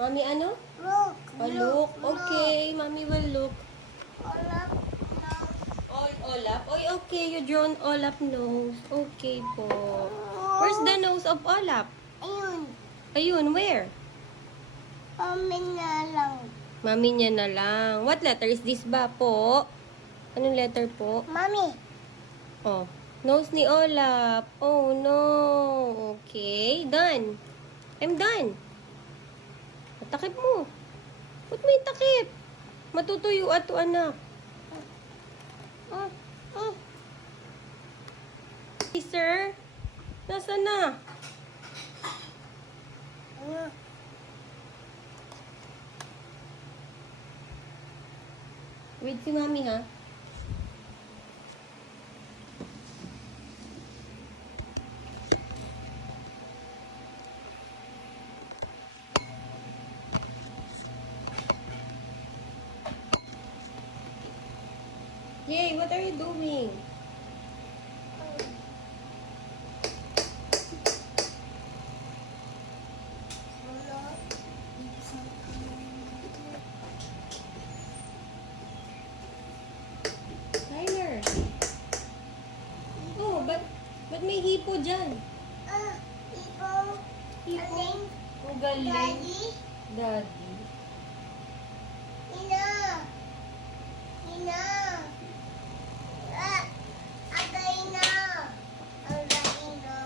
Mommy ano? Look. Oh, look. Okay, mommy will look. Olap. Olap? Oy, okay, you drawn Olap nose. Okay po. Where's the nose of Olap? Ayun. Ayun, where? Mami na lang. Mami niya na lang. What letter is this ba po? Anong letter po? Mami. Oh, nose ni Olap. Oh, no. Okay, done. I'm done. Takip mo. Ba't may takip? Matutuyo ato, anak. Hey, sir? Nasaan na? Ano? Wait si mami, ha? Yay, what are you doing? Tyler. Oh, ba't may hipo dyan? Ipo. Hipo? Aling. Oh, galing. Daddy. Daddy. Ina. Ina. Agay na. Agay na.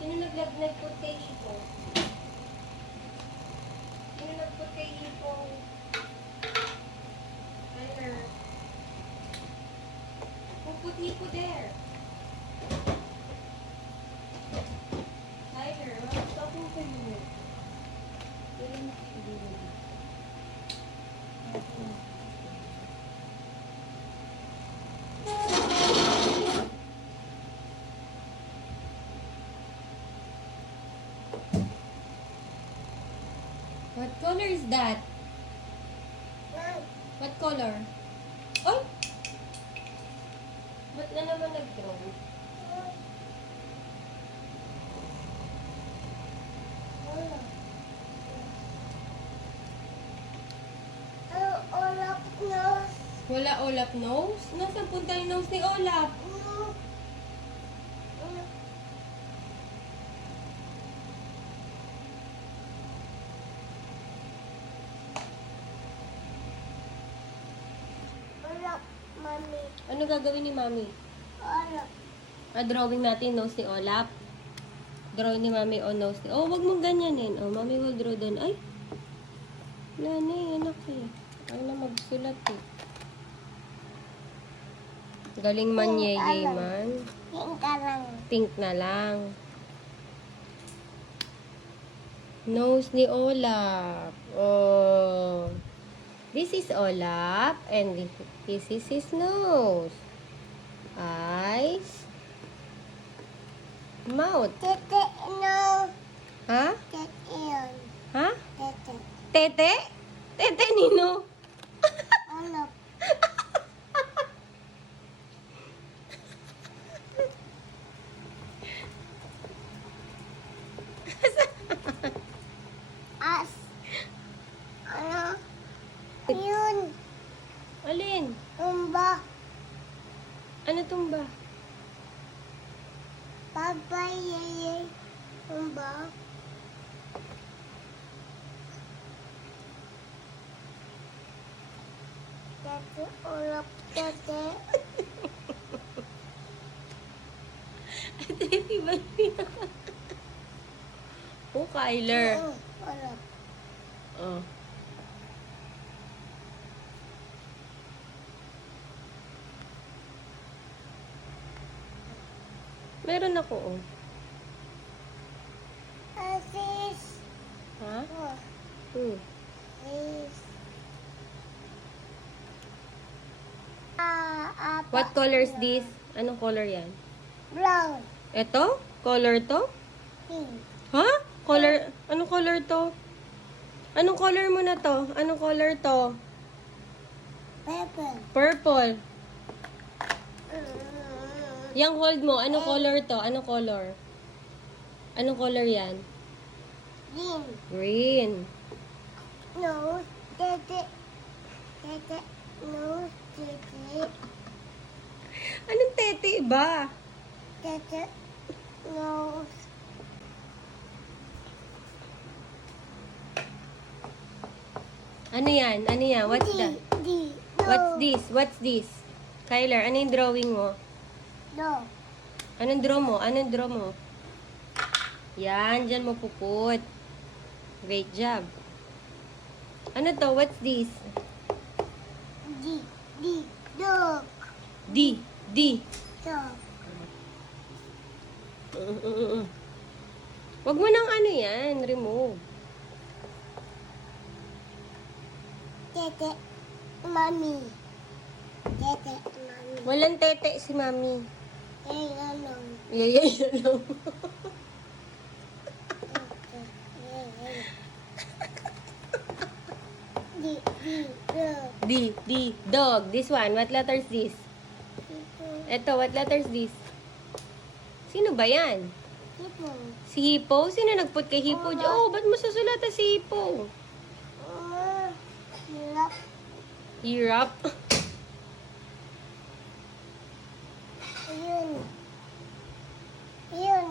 Sino nagput kay hipo? Sino nagput kay hipo? Tyler. Who put hipo there? Tyler, what's talking to you? What color is that? What color? Ay! Ba't na naman nag-draw? Olap na. Wala Olap nose? Nasaan punta yung nose ni Olap? Olap, mami. Ano gagawin ni Mami? Olap. Drawing natin nose ni Olap. Drawing ni Mami o nose ni... Oh, wag mong ganyanin. Oh, Mami will draw doon. Ay! Nanay, anak eh. Ay na magsulat eh. Galing man yeye man. Yung karang. Pink na lang. Nose ni Olap. Oh. This is Olap and this is his nose. Eyes. Mouth. Tete, no. Ha? Tete yun. Ha? Tete. Tete? Tete nino? Olap. As. Ano? Yun. Alin? Tumba. Ano tumba? Babay, yeye. Tumba. Tete, olap, tete. Tete ba yun? Oh, Kyler. Olap. Oh. Meron ako, oh. Asis. Ha? Oh, Hmm. is. Apa. What color is this? Anong color yan? Brown. Ito? Color to? Pink. Ha? Color? Anong color to? Anong color mo na to? Anong color to? Purple. Purple. Mm. Yang hold mo, anong color to? Anong color? Anong color yan? Green. Green. Nose. Tete. Tete. Nose. Tete. Anong tete ba? Tete. Nose. Ano yan? Ano yan? What's that? D. What's this? What's this? Kyler, ano yung drawing mo? No. Anong draw mo? Anong draw mo? Yan, dyan mo puput. Great job. Ano to? What's this? D. D. Dog. D. D. Dog. Wag mo nang ano yan. Remove. Tete. Mommy. Tete. Mommy. Walang tete si mami. Hey, ano? Yayay na lang. D. D. Dog. D. D. Dog. This one. What letter is this? Eto, what letter is this? Sino ba yan? Tipo. Si Hippo? Sino nagput kay Hippo? Oh, ba't mo susulatan si Hippo? Hirap. Hirap. Ayun. Ayun.